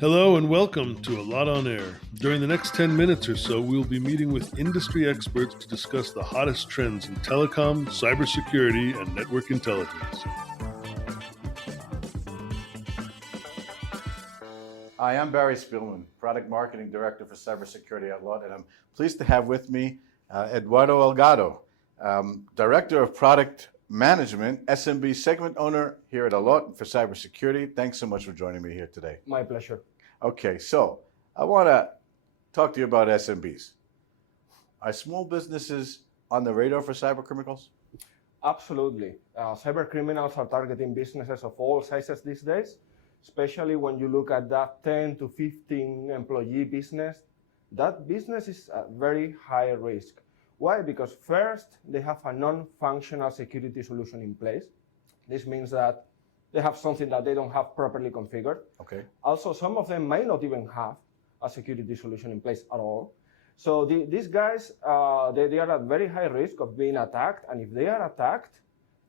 Hello and welcome to Allot on Air. During the next 10 minutes or so, we'll be meeting with industry experts to discuss the hottest trends in telecom, cybersecurity, and network intelligence. Hi, I'm Barry Spielman, Product Marketing Director for Cybersecurity at Allot, and I'm pleased to have with me Eduardo Holgado, Director of Product Management, SMB Segment Owner here at Allot for Cybersecurity. Thanks so much for joining me here today. My pleasure. Okay, so I want to talk to you about SMBs. Are small businesses on the radar for cyber criminals? Absolutely. Cyber criminals are targeting businesses of all sizes these days, especially when you look at that 10 to 15 employee business. That business is at very high risk. Why? Because first, they have a non-functional security solution in place. This means that they have something that they don't have properly configured. Okay. Also, some of them might not even have a security solution in place at all. So these guys, they are at very high risk of being attacked. And if they are attacked,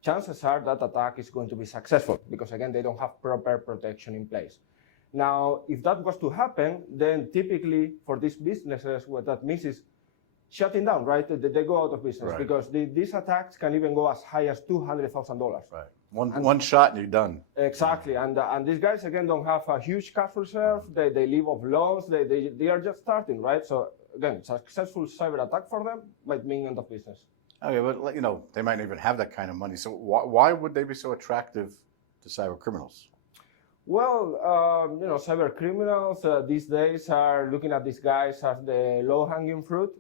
chances are that attack is going to be successful because, again, they don't have proper protection in place. Now, if that was to happen, then typically for these businesses, what that means is shutting down, right? They go out of business, right? Because these attacks can even go as high as $200,000. Right. One shot and you're done. Exactly. And these guys, again, don't have a huge cash reserve. They live off loans. They are just starting, right? So, again, successful cyber attack for them might mean end of business. Okay, but they might not even have that kind of money. So why would they be so attractive to cyber criminals? Well, cyber criminals these days are looking at these guys as the low-hanging fruit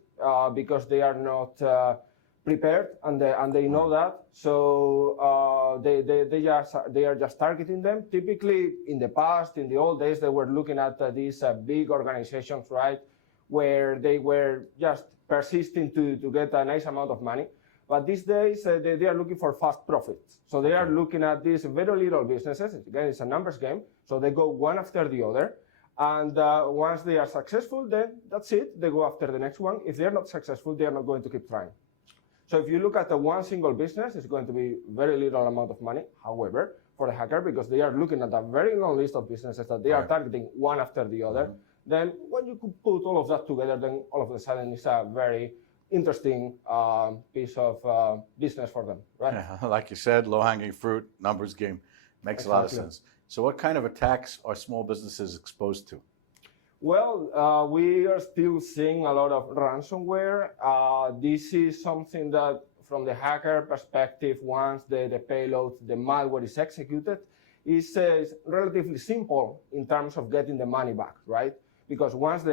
because they are not prepared and they know that. So they are just targeting them. Typically, in the past, in the old days, they were looking at these big organizations, right, where they were just persisting to get a nice amount of money. But these days, they are looking for fast profits. So they are looking at these very little businesses. Again, it's a numbers game. So they go one after the other. And once they are successful, then that's it. They go after the next one. If they're not successful, they are not going to keep trying. So if you look at the one single business, it's going to be very little amount of money. However, for the hacker, because they are looking at a very long list of businesses that they are targeting one after the other, then when you could put all of that together, then all of a sudden it's a very interesting piece of business for them, right? Yeah, like you said, low-hanging fruit, numbers game, makes a lot of sense. So what kind of attacks are small businesses exposed to? Well, we are still seeing a lot of ransomware. This is something that, from the hacker perspective, once the payload, the malware is executed, is relatively simple in terms of getting the money back, right? Because once the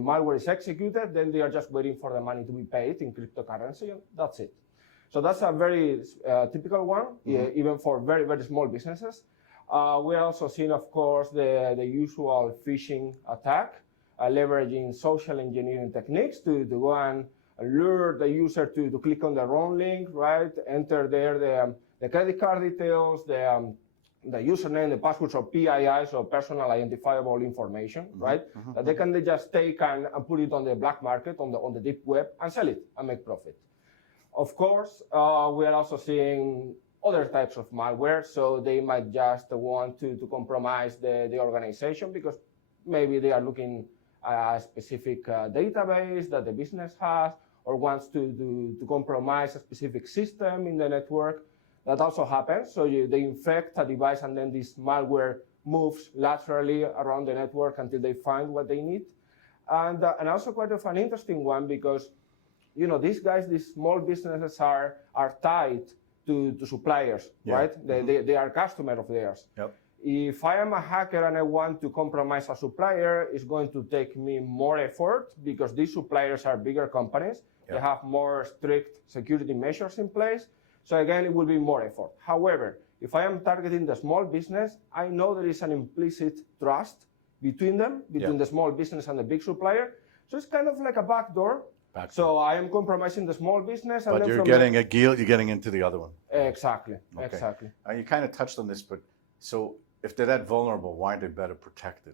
malware is executed, then they are just waiting for the money to be paid in cryptocurrency, and that's it. So that's a very typical one, even for very, very small businesses. We are also seeing, of course, the usual phishing attack, leveraging social engineering techniques to go and lure the user to click on the wrong link, right? Enter there the credit card details, the username, the password, or PII, so personal identifiable information, right? That they can just take and put it on the black market, on the deep web, and sell it and make profit. Of course, we are also seeing other types of malware, so they might just want to compromise the organization because maybe they are looking at a specific database that the business has or wants to compromise a specific system in the network. That also happens. So they infect a device and then this malware moves laterally around the network until they find what they need. And also quite of an interesting one because, these guys, these small businesses are tied to suppliers, right? They are customers of theirs. Yep. If I am a hacker and I want to compromise a supplier, it's going to take me more effort because these suppliers are bigger companies. Yep. They have more strict security measures in place. So again, it will be more effort. However, if I am targeting the small business, I know there is an implicit trust between them, between the small business and the big supplier. So it's kind of like a backdoor. So I am compromising the small business. And but then you're getting a deal, you're getting into the other one. Exactly, okay. Exactly. You kind of touched on this, but so if they're that vulnerable, why are they better protected?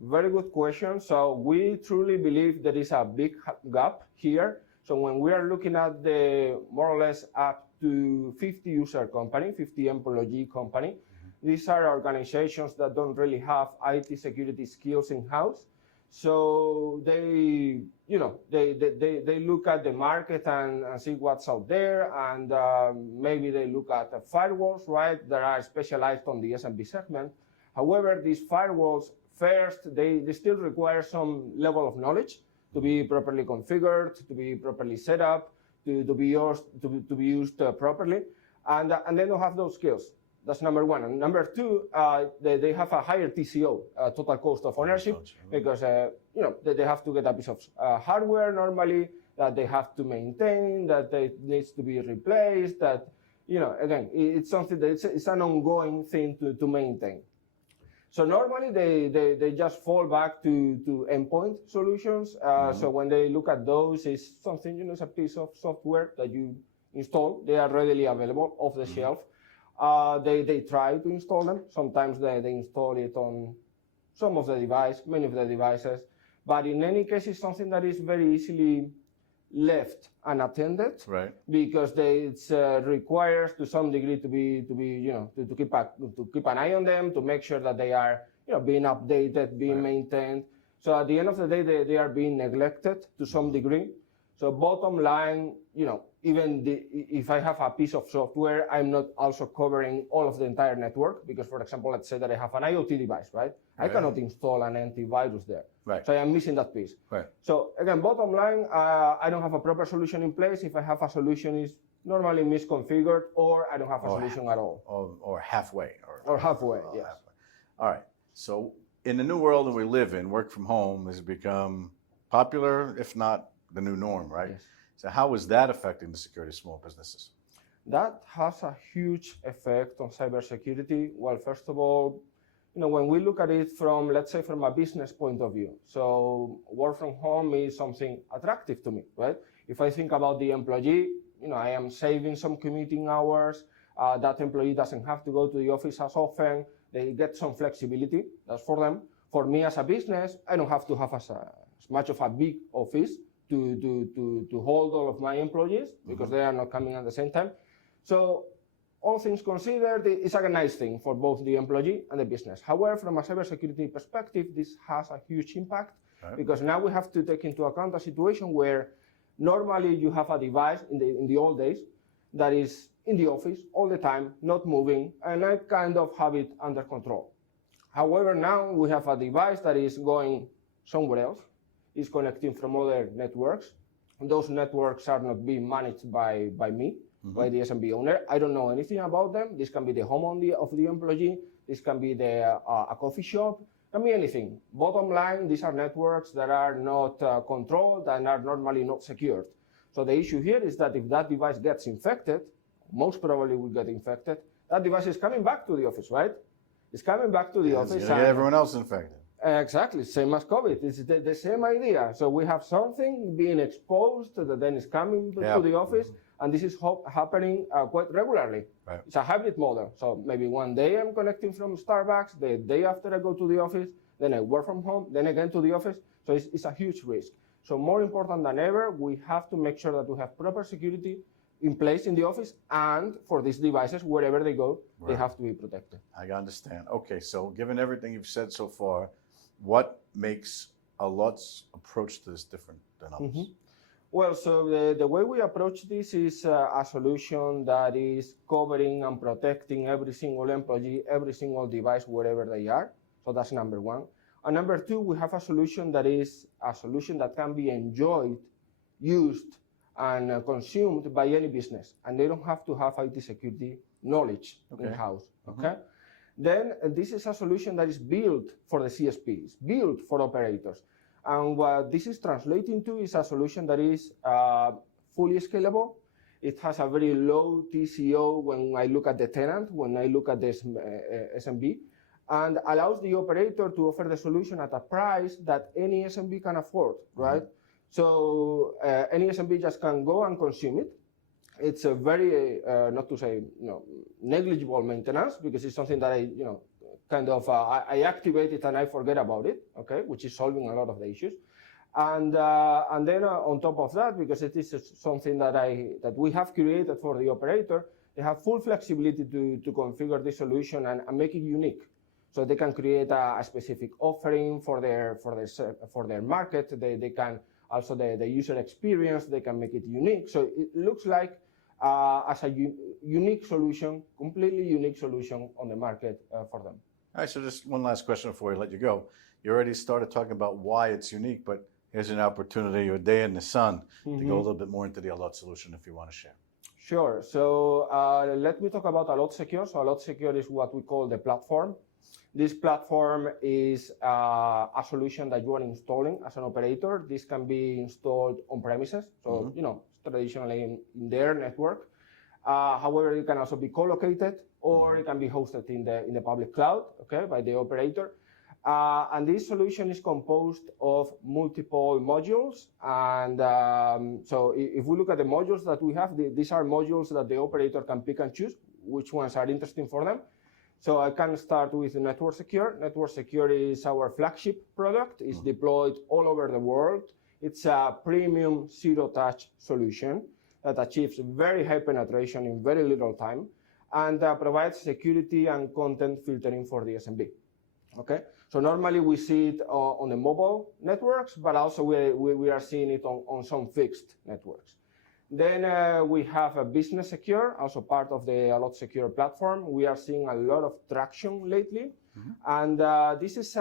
Very good question. So we truly believe there is a big gap here. So when we are looking at the more or less up to 50 user company, 50 employee company, These are organizations that don't really have IT security skills in-house. So they look at the market and see what's out there, and maybe they look at the firewalls, right, that are specialized on the SMB segment. However, these firewalls, first, they still require some level of knowledge to be properly configured, to be properly set up, to be used properly, and they don't have those skills. That's number one. And number two, they have a higher TCO, total cost of ownership, because they have to get a piece of hardware normally that they have to maintain, that it needs to be replaced. That again, it's something that it's an ongoing thing to maintain. So normally they just fall back to endpoint solutions. So when they look at those, it's something, it's a piece of software that you install. They are readily available off the shelf. They try to install them. Sometimes they install it on some of the devices, many of the devices. But in any case, it's something that is very easily left unattended, right? Because it requires to some degree to keep an eye on them, to make sure that they are being updated, being maintained. So at the end of the day, they are being neglected to some degree. So bottom line, even if I have a piece of software, I'm not also covering all of the entire network, because, for example, let's say that I have an IoT device, right? I cannot install an antivirus there. Right. So I am missing that piece. Right. So again, bottom line, I don't have a proper solution in place. If I have a solution, it's normally misconfigured, or I don't have a solution at all. Or halfway. Or halfway, yes. Halfway. All right. So in the new world that we live in, work from home has become popular, if not the new norm, right? Yes. So how is that affecting the security of small businesses? That has a huge effect on cybersecurity. Well, first of all, when we look at it from, let's say, from a business point of view, so work from home is something attractive to me, right? If I think about the employee, I am saving some commuting hours. That employee doesn't have to go to the office as often. They get some flexibility. That's for them. For me as a business, I don't have to have as much of a big office to hold all of my employees, because they are not coming at the same time. So all things considered, it's a nice thing for both the employee and the business. However, from a cybersecurity perspective, this has a huge impact, because now we have to take into account a situation where normally you have a device in the old days that is in the office all the time, not moving, and I kind of have it under control. However, now we have a device that is going somewhere else, is connecting from other networks. Those networks are not being managed by me, by the SMB owner. I don't know anything about them. This can be the home of the employee. This can be a coffee shop. Can be anything. Bottom line, these are networks that are not controlled and are normally not secured. So the issue here is that if that device gets infected, most probably will get infected, that device is coming back to the office, right? It's coming back to the office. And everyone else infected. Exactly, same as COVID. It's the same idea. So we have something being exposed that then is coming to the office, and this is happening quite regularly. Right. It's a hybrid model. So maybe one day I'm connecting from Starbucks, the day after I go to the office, then I work from home, then again to the office. So it's a huge risk. So more important than ever, we have to make sure that we have proper security in place in the office, and for these devices, wherever they go, they have to be protected. I understand. Okay, so given everything you've said so far, what makes Allot's approach to this different than others? Well, so the way we approach this is a solution that is covering and protecting every single employee, every single device, wherever they are. So that's number one. And number two, we have a solution that is a solution that can be enjoyed, used, and consumed by any business. And they don't have to have IT security knowledge in-house. Okay? Then this is a solution that is built for the CSPs, built for operators. And what this is translating to is a solution that is fully scalable. It has a very low TCO when I look at the tenant, when I look at this SMB, and allows the operator to offer the solution at a price that any SMB can afford, right? So any SMB just can go and consume it. It's a very, not to say negligible maintenance, because it's something that I activate it and I forget about it, okay, which is solving a lot of the issues. And then on top of that, because it is something that we have created for the operator, they have full flexibility to configure the solution and make it unique. So they can create a specific offering for their market. They can also the user experience, they can make it unique. So it looks like as a unique solution, completely unique solution on the market for them. All right, so just one last question before we let you go. You already started talking about why it's unique, but here's an opportunity, a day in the sun, to go a little bit more into the Allot solution if you want to share. Sure. So let me talk about Allot Secure. So Allot Secure is what we call the platform. This platform is a solution that you are installing as an operator. This can be installed on premises, so traditionally in their network. However, it can also be co-located, or it can be hosted in the public cloud, okay, by the operator. And this solution is composed of multiple modules. And so if we look at the modules that we have, these are modules that the operator can pick and choose which ones are interesting for them. So I can start with Network Secure. Network Secure is our flagship product. It's deployed all over the world. It's a premium zero-touch solution that achieves very high penetration in very little time and provides security and content filtering for the SMB. Okay, so normally we see it on the mobile networks, but also we are seeing it on some fixed networks. Then we have a Business Secure, also part of the Allot Secure platform. We are seeing a lot of traction lately. And this is,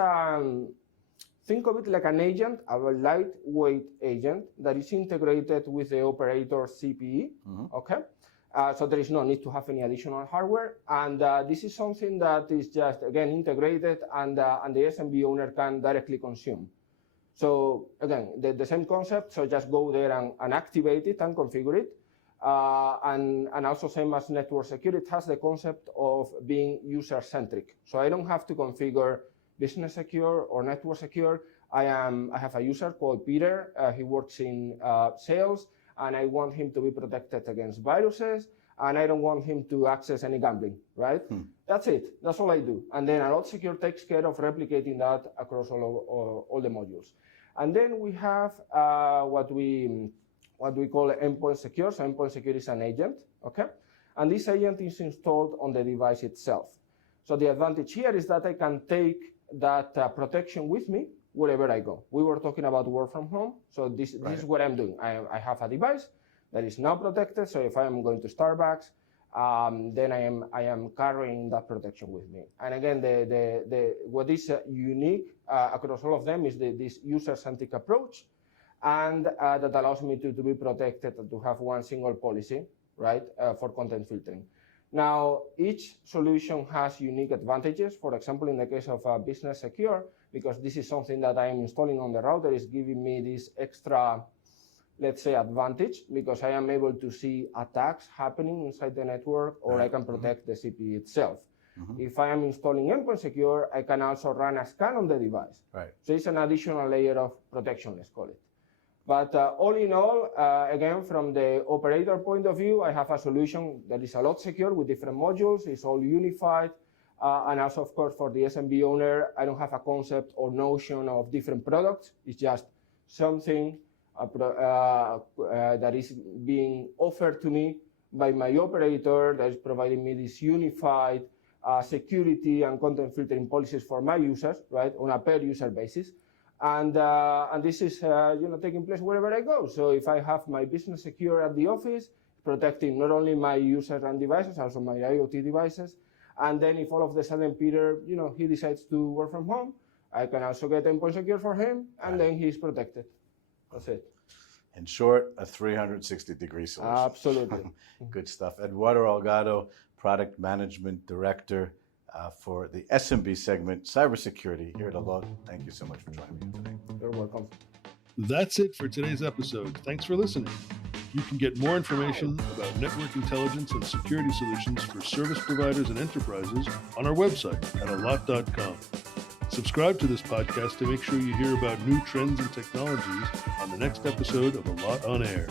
think of it like an agent, a lightweight agent that is integrated with the operator CPE, okay? So there is no need to have any additional hardware. And this is something that is just, again, integrated and the SMB owner can directly consume. So again, the same concept, so just go there and activate it and configure it. And also same as Network Secure, it has the concept of being user-centric. So I don't have to configure Business Secure or Network Secure. I have a user called Peter. He works in sales, and I want him to be protected against viruses, and I don't want him to access any gambling, right? That's it. That's all I do. And then Allot Secure takes care of replicating that across all the modules. And then we have what we call Endpoint Secure. So Endpoint Secure is an agent, okay? And this agent is installed on the device itself. So the advantage here is that I can take that protection with me wherever I go. We were talking about work from home. So this is what I'm doing. I have a device that is now protected. So if I am going to Starbucks, then I am carrying that protection with me. And again, what is unique across all of them is this user-centric approach, and that allows me to be protected and to have one single policy, right, for content filtering. Now, each solution has unique advantages. For example, in the case of Business Secure, because this is something that I am installing on the router, is giving me this extra, let's say, advantage, because I am able to see attacks happening inside the network, or I can protect the CPE itself. If I am installing Endpoint Secure, I can also run a scan on the device. So it's an additional layer of protection, let's call it. But all in all, again, from the operator point of view, I have a solution that is Allot Secure with different modules. It's all unified. And also, of course, for the SMB owner, I don't have a concept or notion of different products. It's just something that is being offered to me by my operator that is providing me this unified security and content filtering policies for my users, right, on a per user basis. And this is taking place wherever I go. So if I have my Business Secure at the office, protecting not only my users and devices, also my IoT devices. And then if all of a sudden Peter, he decides to work from home, I can also get Endpoint Secure for him, and then he's protected. That's it. In short, a 360-degree solution. Absolutely. Good stuff. Eduardo Holgado, Product Management Director for the SMB segment, Cybersecurity here at Allot. Thank you so much for joining me today. You're welcome. That's it for today's episode. Thanks for listening. You can get more information about network intelligence and security solutions for service providers and enterprises on our website at allot.com. Subscribe to this podcast to make sure you hear about new trends and technologies on the next episode of Allot on Air.